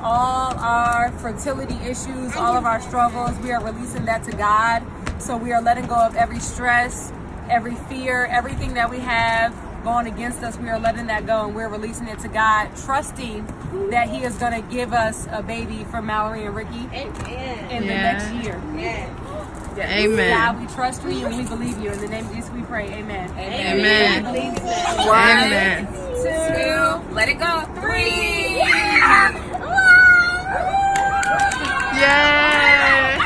All our fertility issues, all of our struggles, we are releasing that to God. So we are letting go of every stress, every fear, everything that we have going against us. We are letting that go and we're releasing it to God, trusting that He is going to give us a baby for Mallory and Ricky in the next year. Amen. God, we trust you and we believe you. In the name of Jesus, we pray. Amen. Amen. Amen. 1, 2, let it go. 3. Yay!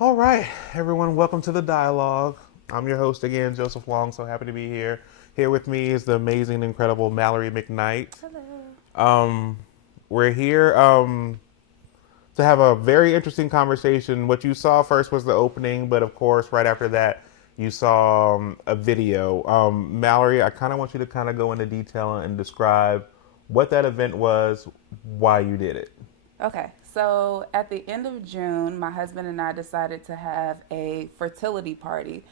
All right, everyone, welcome to the dialogue. I'm your host again, Joseph Long. So happy to be here. Here with me is the amazing, incredible Mallory McKnight. Hello. We're here to have a very interesting conversation. What you saw first was the opening, but of course, right after that, you saw a video. Mallory, I kind of want you to kind of go into detail and describe what that event was, why you did it. Okay, so at the end of June, my husband and I decided to have a fertility party.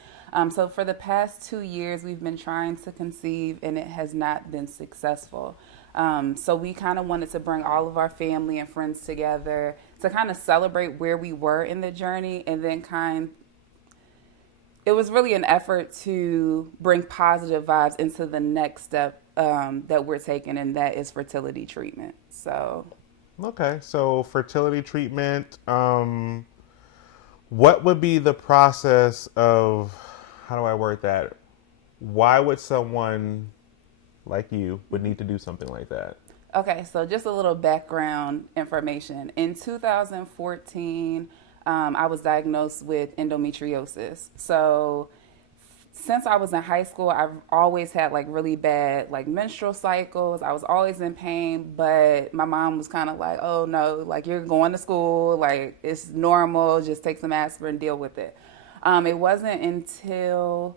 So for the past 2 years, we've been trying to conceive and it has not been successful. So we kind of wanted to bring all of our family and friends together to kind of celebrate where we were in the journey, and then it was really an effort to bring positive vibes into the next step that we're taking, and that is fertility treatment. So, okay, so fertility treatment. What would be the process of, how do I word that? Why would someone like you would need to do something like that? Okay, so just a little background information. In 2014, I was diagnosed with endometriosis. So since I was in high school, I've always had like really bad like menstrual cycles. I was always in pain, but my mom was kind of like, oh no, like you're going to school, like it's normal, just take some aspirin, deal with it. It wasn't until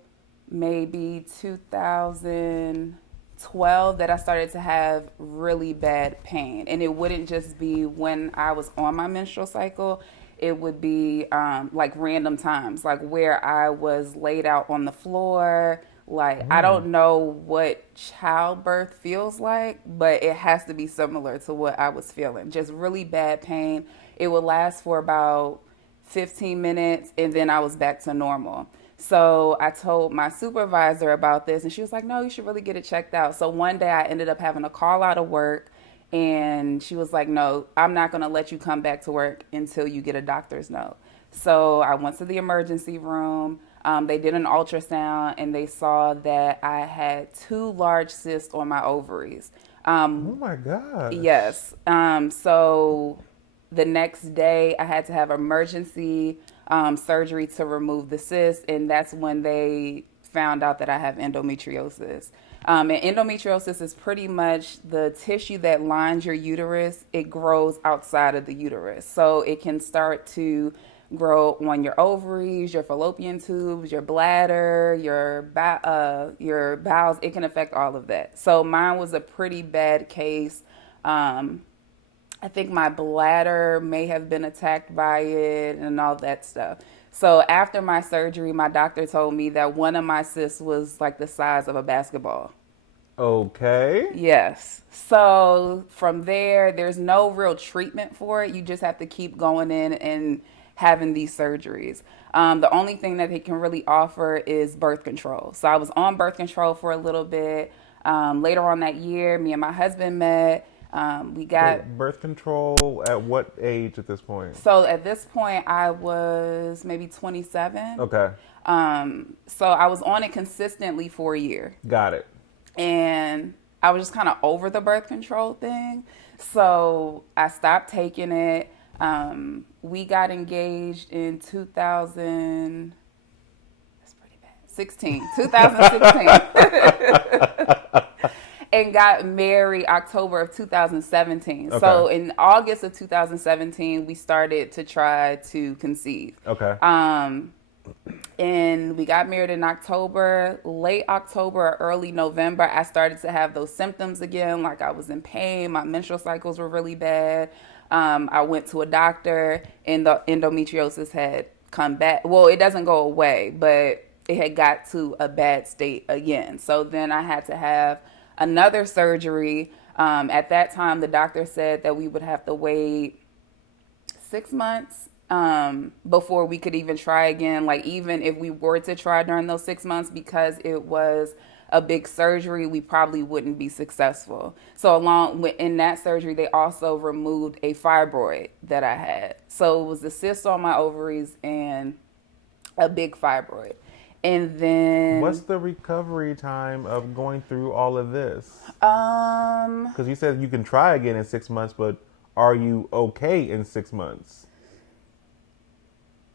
maybe 2012 that I started to have really bad pain. And it wouldn't just be when I was on my menstrual cycle. It would be like random times, like where I was laid out on the floor. Like, I don't know what childbirth feels like, but it has to be similar to what I was feeling. Just really bad pain. It would last for about 15 minutes and then I was back to normal. So I told my supervisor about this and she was like, no, you should really get it checked out. So one day I ended up having a call out of work. And she was like, no, I'm not going to let you come back to work until you get a doctor's note. So I went to the emergency room. They did an ultrasound and they saw that I had 2 large cysts on my ovaries. Oh my God. Yes. So the next day I had to have emergency surgery to remove the cysts. And that's when they found out that I have endometriosis. And endometriosis is pretty much the tissue that lines your uterus. It grows outside of the uterus. So it can start to grow on your ovaries, your fallopian tubes, your bladder, your bowels. It can affect all of that. So mine was a pretty bad case. I think my bladder may have been attacked by it and all that stuff. So after my surgery, my doctor told me that one of my cysts was like the size of a basketball. Okay. Yes. So from there, there's no real treatment for it. You just have to keep going in and having these surgeries. The only thing that they can really offer is birth control. So I was on birth control for a little bit. Later on that year, me and my husband met. We got birth control at what age at this point? So at this point, I was maybe 27. Okay. So I was on it consistently for a year. Got it. And I was just kind of over the birth control thing. So I stopped taking it. We got engaged in 2016. 2016. And got married October of 2017. Okay. So in August of 2017, we started to try to conceive. Okay. And we got married in October. Late October or early November, I started to have those symptoms again. Like I was in pain. My menstrual cycles were really bad. I went to a doctor and the endometriosis had come back. Well, it doesn't go away, but it had got to a bad state again. So then I had to have another surgery At that time, the doctor said that we would have to wait 6 months before we could even try again. Like, even if we were to try during those 6 months, because it was a big surgery, we probably wouldn't be successful. So along with in that surgery, they also removed a fibroid that I had. So it was a cyst on my ovaries and a big fibroid. And then What's the recovery time of going through all of this? Because you said you can try again in 6 months, but are you okay in 6 months?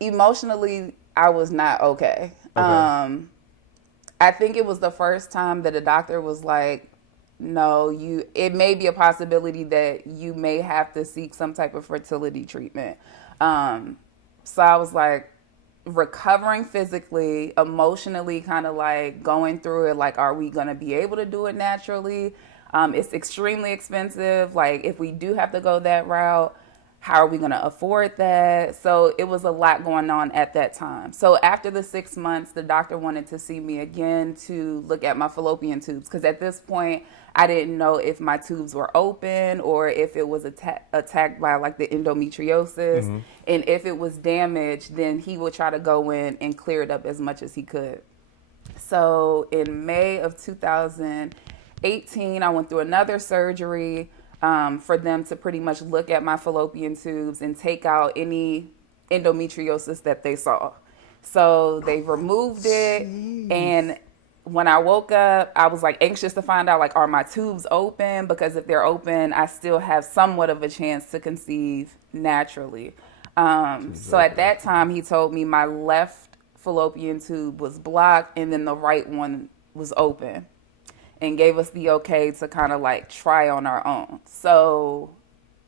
Emotionally, I was not okay. I think it was the first time that a doctor was like, no, it may be a possibility that you may have to seek some type of fertility treatment. So I was like, recovering physically, emotionally, kind of like going through it, like, are we going to be able to do it naturally? It's extremely expensive. Like, if we do have to go that route, how are we going to afford that? So it was a lot going on at that time. So after the 6 months, the doctor wanted to see me again to look at my fallopian tubes. Because at this point, I didn't know if my tubes were open or if it was attacked by like the endometriosis. Mm-hmm. And if it was damaged, then he would try to go in and clear it up as much as he could. So in May of 2018, I went through another surgery for them to pretty much look at my fallopian tubes and take out any endometriosis that they saw. So they removed it. And when I woke up, I was like anxious to find out, like, are my tubes open? Because if they're open, I still have somewhat of a chance to conceive naturally. So at that time, he told me my left fallopian tube was blocked and then the right one was open, and gave us the okay to kind of like try on our own. So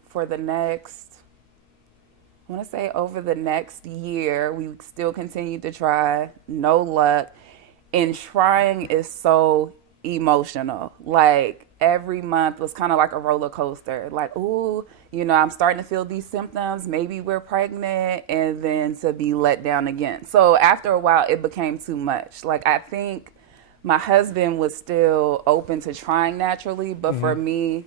for the next, I want to say over the next year, we still continued to try, no luck. And trying is so emotional. Like, every month was kind of like a roller coaster. Like, ooh, I'm starting to feel these symptoms. Maybe we're pregnant, and then to be let down again. So after a while, it became too much. Like, I think my husband was still open to trying naturally, but for me,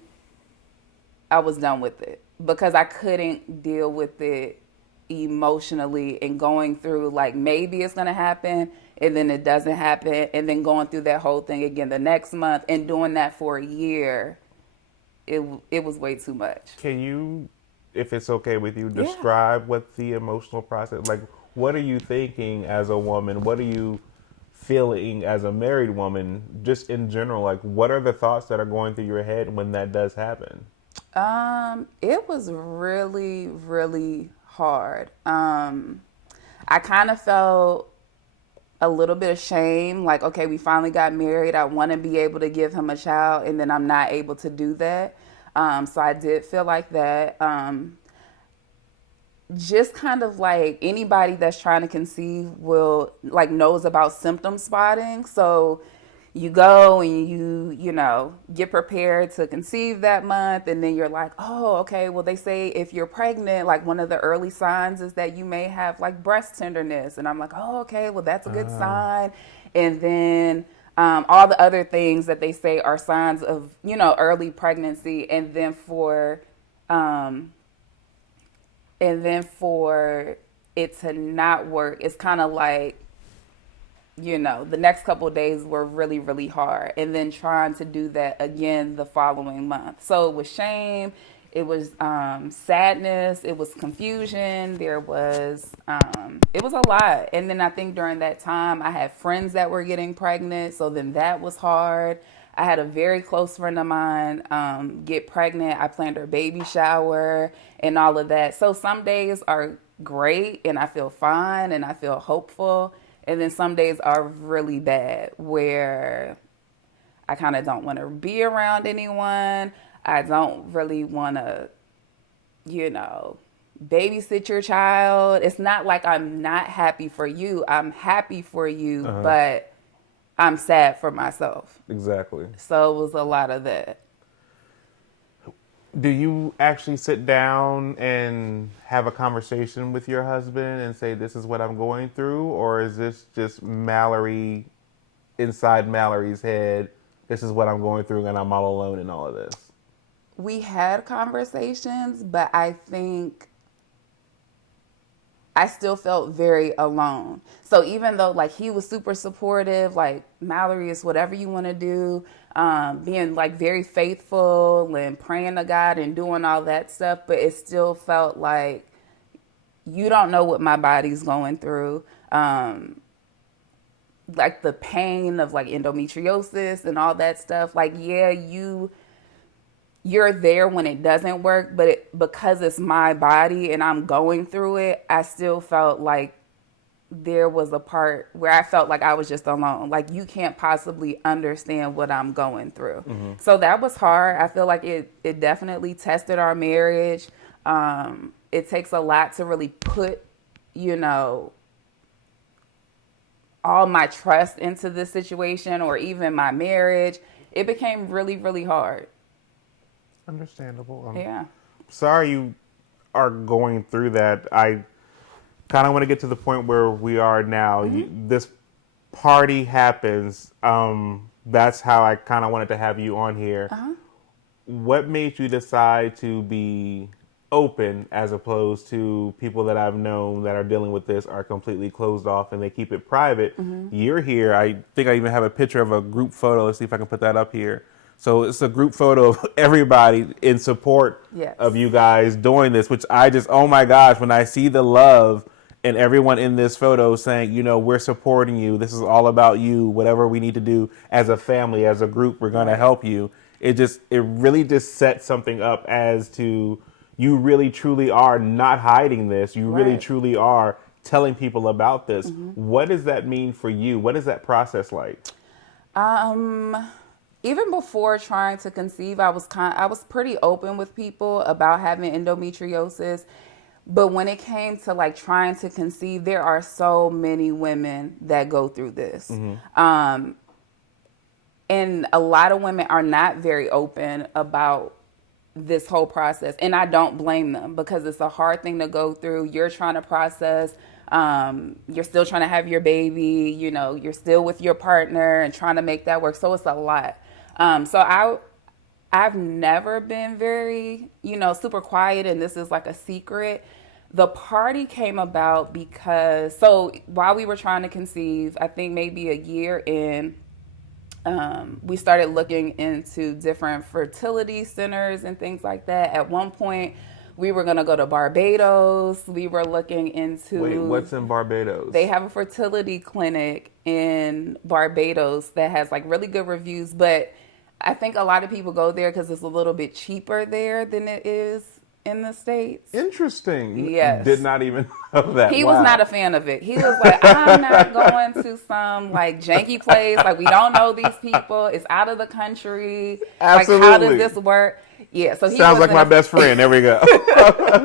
I was done with it because I couldn't deal with it emotionally and going through, like, maybe it's going to happen and then it doesn't happen, and then going through that whole thing again the next month and doing that for a year. It was way too much. Can you, if it's okay with you, describe what the emotional process, like, what are you thinking as a woman? What are you feeling as a married woman, just in general? Like, what are the thoughts that are going through your head when that does happen? It was really, really hard. I kind of felt a little bit of shame, like, okay, we finally got married. I want to be able to give him a child, and then I'm not able to do that. So I did feel like that. Just kind of like anybody that's trying to conceive knows about symptom spotting. So you go and you get prepared to conceive that month, and then you're like, oh, okay, well, they say if you're pregnant, like, one of the early signs is that you may have like breast tenderness. And I'm like, oh, okay, well, that's a good sign. And then all the other things that they say are signs of, early pregnancy. And then for it to not work, it's kind of like, the next couple of days were really, really hard. And then trying to do that again the following month. So it was shame. It was sadness. It was confusion. It was a lot. And then I think during that time, I had friends that were getting pregnant. So then that was hard. I had a very close friend of mine get pregnant. I planned her baby shower and all of that. So some days are great and I feel fine and I feel hopeful. And then some days are really bad where I kind of don't want to be around anyone. I don't really want to, babysit your child. It's not like I'm not happy for you. I'm happy for you, but I'm sad for myself. Exactly. So it was a lot of that. Do you actually sit down and have a conversation with your husband and say, this is what I'm going through? Or is this just Mallory, inside Mallory's head, this is what I'm going through and I'm all alone in all of this? we had conversations, but I think I still felt very alone. So even though like he was super supportive, like Mallory is whatever you want to do, being like very faithful and praying to God and doing all that stuff, but it still felt like you don't know what my body's going through. Like the pain of like endometriosis and all that stuff. Like, yeah, you're there when it doesn't work, but because it's my body and I'm going through it, I still felt like there was a part where I felt like I was just alone. Like you can't possibly understand what I'm going through. So that was hard. I feel like it definitely tested our marriage. It takes a lot to really put, all my trust into this situation or even my marriage. It became really, really hard. Understandable. Yeah. Sorry you are going through that. I kind of want to get to the point where we are now. This party happens. That's how I kind of wanted to have you on here. What made you decide to be open as opposed to people that I've known that are dealing with this are completely closed off and they keep it private? You're here. I think I even have a picture of a group photo. Let's see if I can put that up here. So it's a group photo of everybody in support of you guys doing this, which I just, oh my gosh, when I see the love and everyone in this photo saying, we're supporting you. This is all about you. Whatever we need to do as a family, as a group, we're going to help you. It really just sets something up as to you really truly are not hiding this. You really truly are telling people about this. What does that mean for you? What is that process like? Even before trying to conceive, I was pretty open with people about having endometriosis. But when it came to like trying to conceive, there are so many women that go through this. And a lot of women are not very open about this whole process. And I don't blame them because it's a hard thing to go through. You're trying to process. You're still trying to have your baby. You're still with your partner and trying to make that work. So it's a lot. So I've never been very, super quiet and this is like a secret. The party came about because, while we were trying to conceive, I think maybe a year in, we started looking into different fertility centers and things like that. At one point, we were going to go to Barbados. We were looking into... Wait, what's in Barbados? They have a fertility clinic in Barbados that has like really good reviews, but I think a lot of people go there because it's a little bit cheaper there than it is in the States. Interesting. Yes. Did not even know that. He was not a fan of it. He was like, I'm not going to some like janky place. Like we don't know these people. It's out of the country. Absolutely. Like how does this work? Yeah. So he sounds like my best friend. There we go.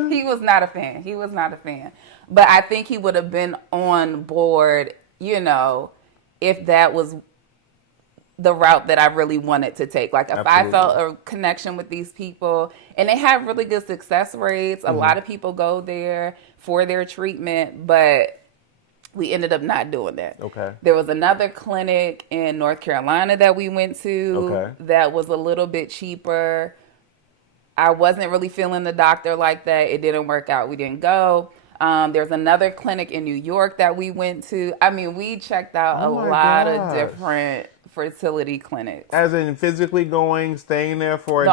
He was not a fan. He was not a fan. But I think he would have been on board, if that was the route that I really wanted to take. Like if I felt a connection with these people, and they have really good success rates. A lot of people go there for their treatment, but we ended up not doing that. Okay. There was another clinic in North Carolina that we went to that was a little bit cheaper. I wasn't really feeling the doctor like that. It didn't work out. We didn't go. There's another clinic in New York that we went to. I mean, we checked out a lot of different fertility clinics. As in physically going, staying there for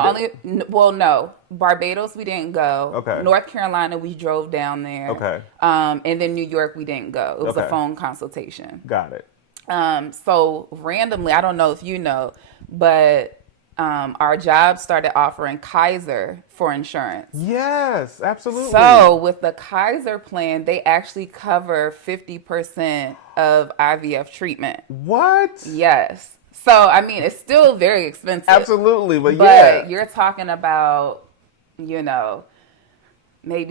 no. Barbados, we didn't go. Okay. North Carolina, we drove down there. Okay. And then New York, we didn't go. It was a phone consultation. Got it. So randomly, I don't know if you know, but our job started offering Kaiser for insurance. Yes, absolutely. So with the Kaiser plan, they actually cover 50% of IVF treatment. What? Yes. So, I mean, it's still very expensive. Absolutely, but you're talking about, maybe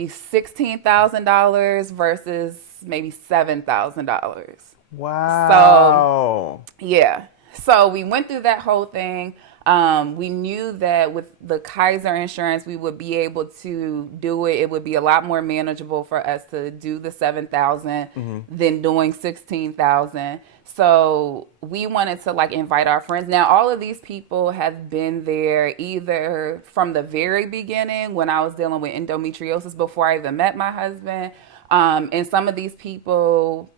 $16,000 versus maybe $7,000. Wow. So, yeah. So we went through that whole thing. We knew that with the Kaiser insurance, we would be able to do it. It would be a lot more manageable for us to do the 7,000 than doing 16,000. So we wanted to like invite our friends. Now, all of these people have been there either from the very beginning when I was dealing with endometriosis before I even met my husband. And some of these people,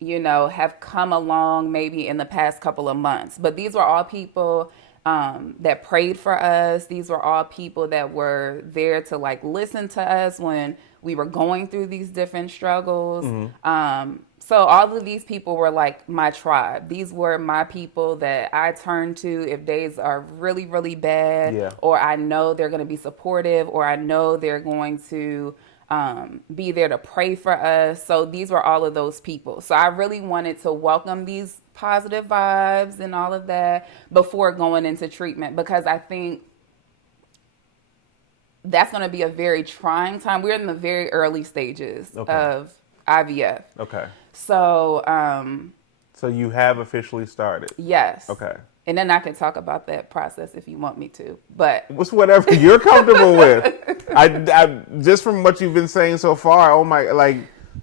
you know, have come along maybe in the past couple of months. But these were all people that prayed for us. These were all people that were there to like listen to us when we were going through these different struggles. So all of these people were like my tribe. These were my people that I turn to if days are really, really bad, or I know they're going to be supportive, or I know they're going to be there to pray for us. So these were all of those people. So I really wanted to welcome these positive vibes and all of that before going into treatment, because I think that's going to be a very trying time. We're in the very early stages of IVF. Okay. So, so you have officially started? Yes. Okay. And then I can talk about that process if you want me to, but it's whatever you're comfortable with. I just from what you've been saying so far, oh my, like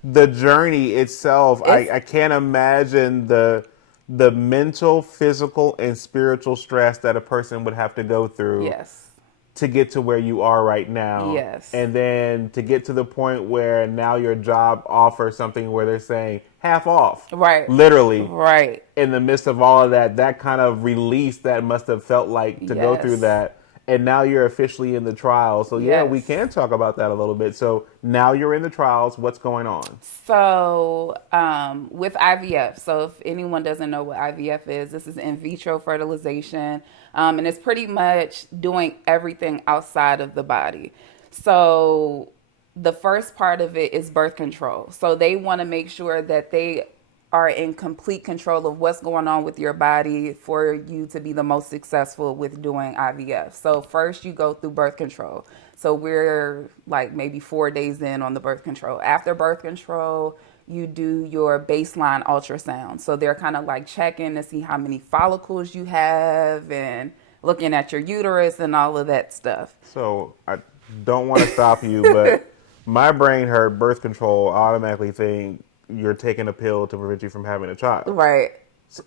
the journey itself, I can't imagine the mental, physical, and spiritual stress that a person would have to go through. Yes. To get to where you are right now. Yes. And then to get to the point where now your job offers something where they're saying half off. Right. Literally. Right. In the midst of all of that kind of release that must have felt like to go through that. And now you're officially in the trials. So yeah, we can talk about that a little bit. So now you're in the trials. What's going on? So with IVF, so if anyone doesn't know what IVF is, this is in vitro fertilization. And it's pretty much doing everything outside of the body. So the first part of it is birth control. So they want to make sure that they are in complete control of what's going on with your body for you to be the most successful with doing IVF. So first you go through birth control. So we're like maybe 4 days in on the birth control. After birth control, you do your baseline ultrasound. So they're kind of like checking to see how many follicles you have and looking at your uterus and all of that stuff. So I don't want to stop you, but my brain heard birth control, automatically think you're taking a pill to prevent you from having a child. Right.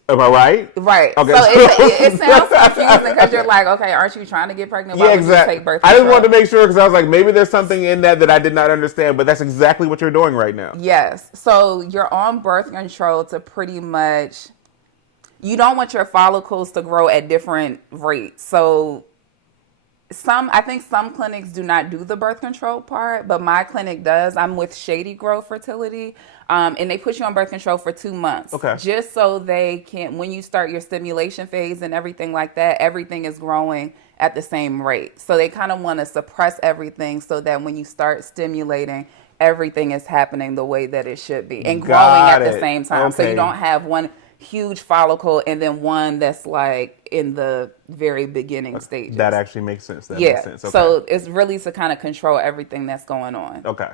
Am I right? Right. Okay. So it sounds confusing because you're like, okay, aren't you trying to get pregnant? Why would you take birth control? I just wanted to make sure because I was like, maybe there's something in that I did not understand, but that's exactly what you're doing right now. Yes. So you're on birth control to pretty much, you don't want your follicles to grow at different rates. So I think some clinics do not do the birth control part, but my clinic does. I'm with Shady Grove Fertility, and they put you on birth control for 2 months. Okay. Just so they can, when you start your stimulation phase and everything like that, everything is growing at the same rate. So they kind of want to suppress everything so that when you start stimulating, everything is happening the way that it should be and growing at the same time. Okay. So you don't have one huge follicle and then one that's like in the very beginning stages. That actually makes sense. Makes sense. Okay. So it's really to kind of control everything that's going on. Okay.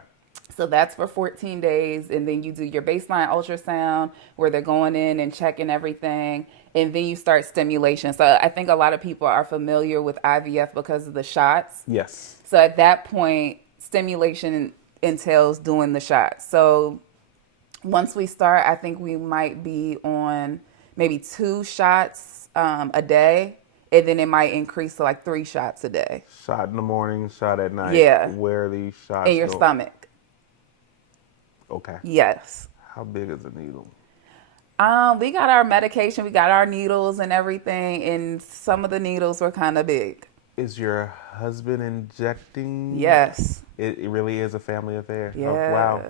So that's for 14 days. And then you do your baseline ultrasound where they're going in and checking everything. And then you start stimulation. So I think a lot of people are familiar with IVF because of the shots. Yes. So at that point, stimulation entails doing the shots. So once we start, I think we might be on maybe 2 shots a day, and then it might increase to like 3 shots a day. Shot in the morning, shot at night. Yeah. Where are these shots? In your stomach. Okay. Yes. How big is the needle? We got our medication, we got our needles and everything, and some of the needles were kind of big. Is your husband injecting? Yes. It really is a family affair. Yes. Oh, wow.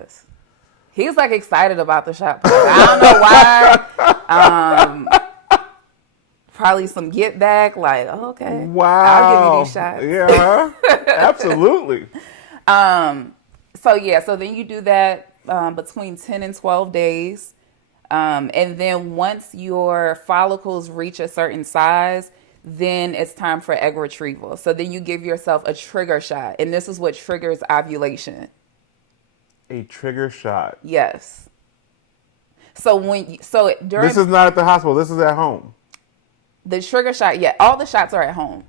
He was like excited about the shot. I don't know why. Probably some get back. Like, oh, okay. Wow. I'll give you these shots. Yeah, absolutely. So then you do that between 10 and 12 days. And then once your follicles reach a certain size, then it's time for egg retrieval. So then you give yourself a trigger shot. And this is what triggers ovulation. A trigger shot. Yes. So during This is not at the hospital. This is at home. The trigger shot, yeah, all the shots are at home.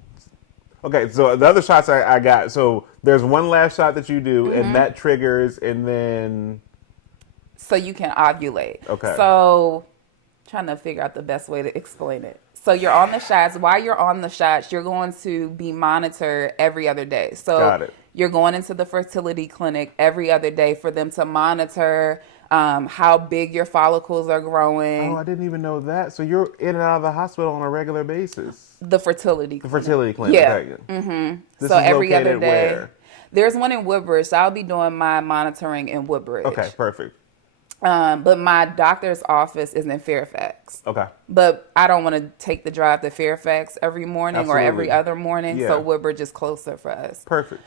Okay, so the other shots I got, so there's one last shot that you do, and that triggers, and then... So you can ovulate. Okay. So, trying to figure out the best way to explain it. So you're on the shots. While you're on the shots, you're going to be monitored every other day. So Got it. You're going into the fertility clinic every other day for them to monitor how big your follicles are growing. Oh, I didn't even know that. So you're in and out of the hospital on a regular basis. The fertility clinic. The fertility clinic. Yeah. Okay. Mm-hmm. This So is every other located day. where? There's one in Woodbridge. So I'll be doing my monitoring in Woodbridge. Okay, perfect. But my doctor's office is in Fairfax. Okay. But I don't want to take the drive to Fairfax every morning Absolutely. or every other morning. Yeah. So Woodbridge is closer for us. Perfect.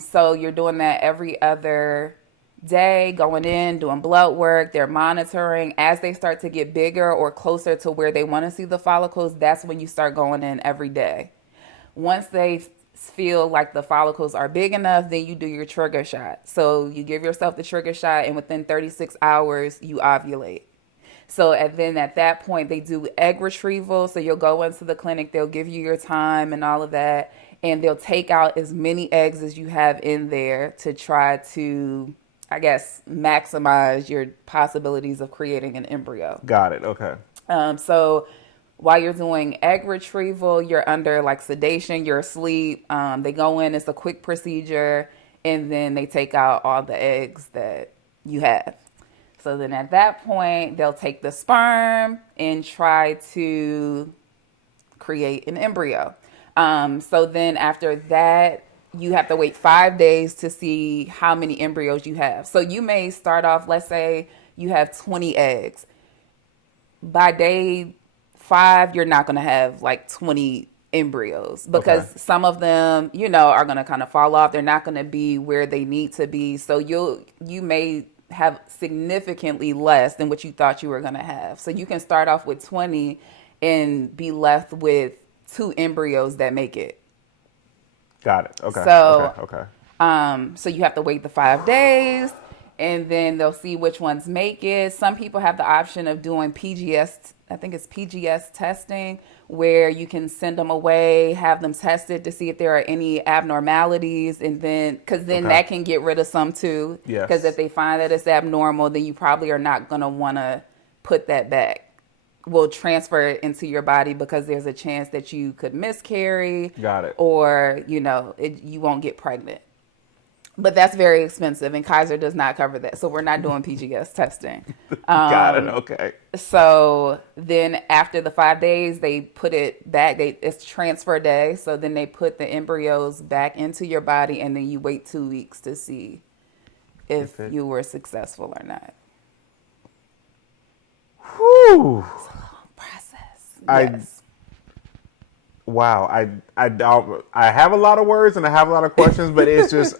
So you're doing that every other day, going in, doing blood work. They're monitoring. As they start to get bigger or closer to where they want to see the follicles, that's when you start going in every day. Once they feel like the follicles are big enough, then you do your trigger shot. So you give yourself the trigger shot, and within 36 hours, you ovulate. So then at that point, they do egg retrieval. So you'll go into the clinic, they'll give you your time and all of that, and they'll take out as many eggs as you have in there to try to, I guess, maximize your possibilities of creating an embryo. Got it. Okay. So while you're doing egg retrieval, you're under like sedation, you're asleep. They go in, it's a quick procedure, and then they take out all the eggs that you have. So then at that point, they'll take the sperm and try to create an embryo. So then after that, you have to wait 5 days to see how many embryos you have. So you may start off, let's say you have 20 eggs. By day 5, you're not going to have like 20 embryos because some of them, are going to kind of fall off. They're not going to be where they need to be. So you may have significantly less than what you thought you were going to have. So you can start off with 20 and be left with 2 embryos that make it. Got it. Okay. So, okay. So you have to wait the 5 days, and then they'll see which ones make it. Some people have the option of doing PGS, I think it's PGS testing, where you can send them away, have them tested to see if there are any abnormalities, and then, because then that can get rid of some too. Yes. Because if they find that it's abnormal, then you probably are not going to want to put that back. Will transfer it into your body because there's a chance that you could miscarry. Got it. Or, you won't get pregnant. But that's very expensive, and Kaiser does not cover that. So we're not doing PGS testing. Got it. Okay. So then after the 5 days, they put it back. It's transfer day. So then they put the embryos back into your body, and then you wait 2 weeks to see if you were successful or not. Whew. It's a long process. Yes. Wow. I have a lot of words and I have a lot of questions, but it's just,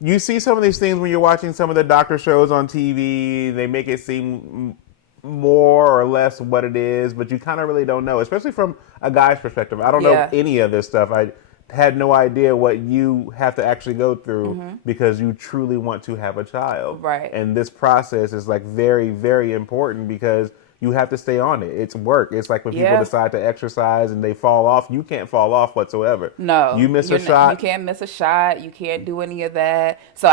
you see some of these things when you're watching some of the doctor shows on TV, they make it seem more or less what it is, but you kind of really don't know, especially from a guy's perspective. I don't know any of this stuff. I had no idea what you have to actually go through because you truly want to have a child. Right. And this process is like very, very important because you have to stay on it. It's work. It's like when people decide to exercise and they fall off, you can't fall off whatsoever. No. You miss a shot. You can't miss a shot. You can't do any of that. So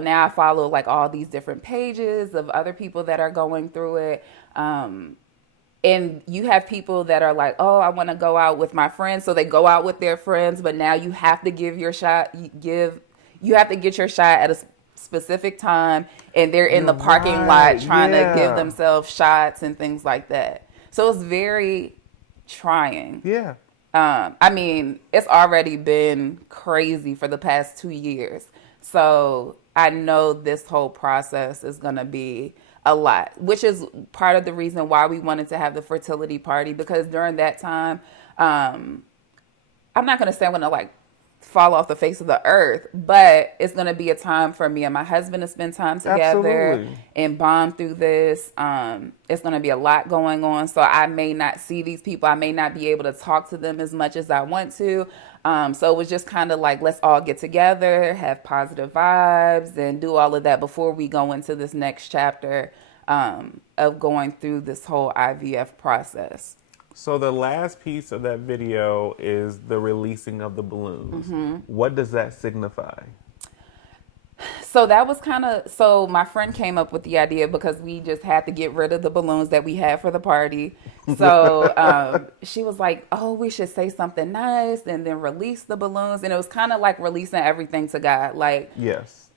now I follow like all these different pages of other people that are going through it. And you have people that are like, oh, I want to go out with my friends. So they go out with their friends, but now you have to give your shot. You have to get your shot at a specific time, and they're in the parking lot trying to give themselves shots and things like that. So it's very trying. Yeah. I mean, it's already been crazy for the past 2 years. So I know this whole process is going to be a lot, which is part of the reason why we wanted to have the fertility party, because during that time, I'm not going to say I'm going to like fall off the face of the earth, but it's going to be a time for me and my husband to spend time together and bond through this. It's going to be a lot going on. So I may not see these people. I may not be able to talk to them as much as I want to. So it was just kind of like, let's all get together, have positive vibes, and do all of that before we go into this next chapter of going through this whole IVF process. So the last piece of that video is the releasing of the balloons. What does that signify? So that was so my friend came up with the idea because we just had to get rid of the balloons that we had for the party. So she was like, oh, we should say something nice and then release the balloons. And it was kind of like releasing everything to God. Like, Yes.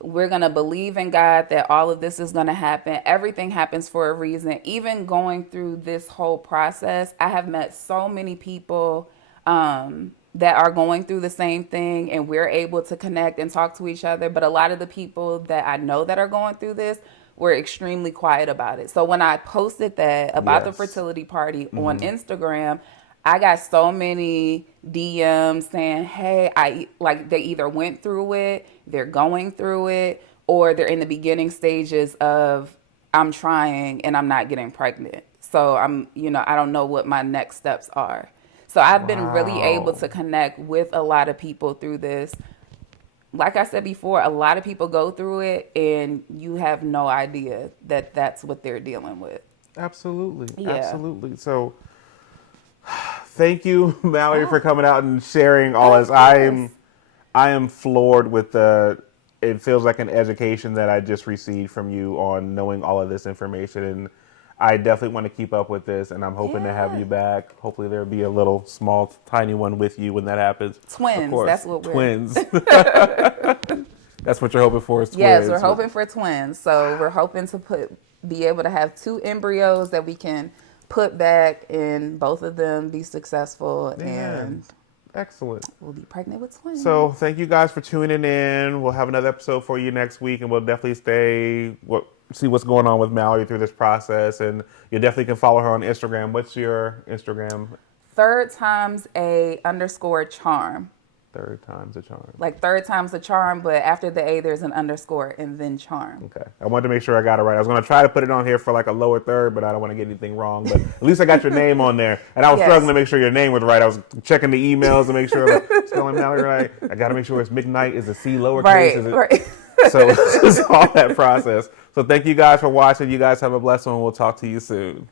we're going to believe in God that all of this is going to happen. Everything happens for a reason. Even going through this whole process, I have met so many people that are going through the same thing, and we're able to connect and talk to each other. But a lot of the people that I know that are going through this were extremely quiet about it. So when I posted that about the fertility party on Instagram, I got so many DMs saying, hey, they either went through it, they're going through it, or they're in the beginning stages of I'm trying and I'm not getting pregnant. So I don't know what my next steps are. So I've been really able to connect with a lot of people through this. Like I said before, a lot of people go through it and you have no idea that that's what they're dealing with. Absolutely. Yeah. Absolutely. So thank you, Mallory, for coming out and sharing all this. I am floored with it feels like an education that I just received from you on knowing all of this information. And I definitely want to keep up with this, and I'm hoping to have you back. Hopefully there'll be a little small, tiny one with you when that happens. Twins, of course. that's what we're... Twins. That's what you're hoping for is twins. Yes, we're hoping for twins. So we're hoping to be able to have 2 embryos that we can put back and both of them be successful. And excellent. We'll be pregnant with twins. So thank you guys for tuning in. We'll have another episode for you next week, and we'll definitely see what's going on with Mallory through this process. And you definitely can follow her on Instagram. What's your Instagram? 3rd times a _charm. 3rd times a charm. Like 3rd times a charm, but after the A, there's an underscore and then charm. Okay. I wanted to make sure I got it right. I was going to try to put it on here for like a lower third, but I don't want to get anything wrong. But at least I got your name on there. And I was struggling to make sure your name was right. I was checking the emails to make sure I'm spelling Mallory right. I got to make sure it's McKnight. Is the C lowercase? Right. So it's just all that process. So thank you guys for watching. You guys have a blessed one. We'll talk to you soon.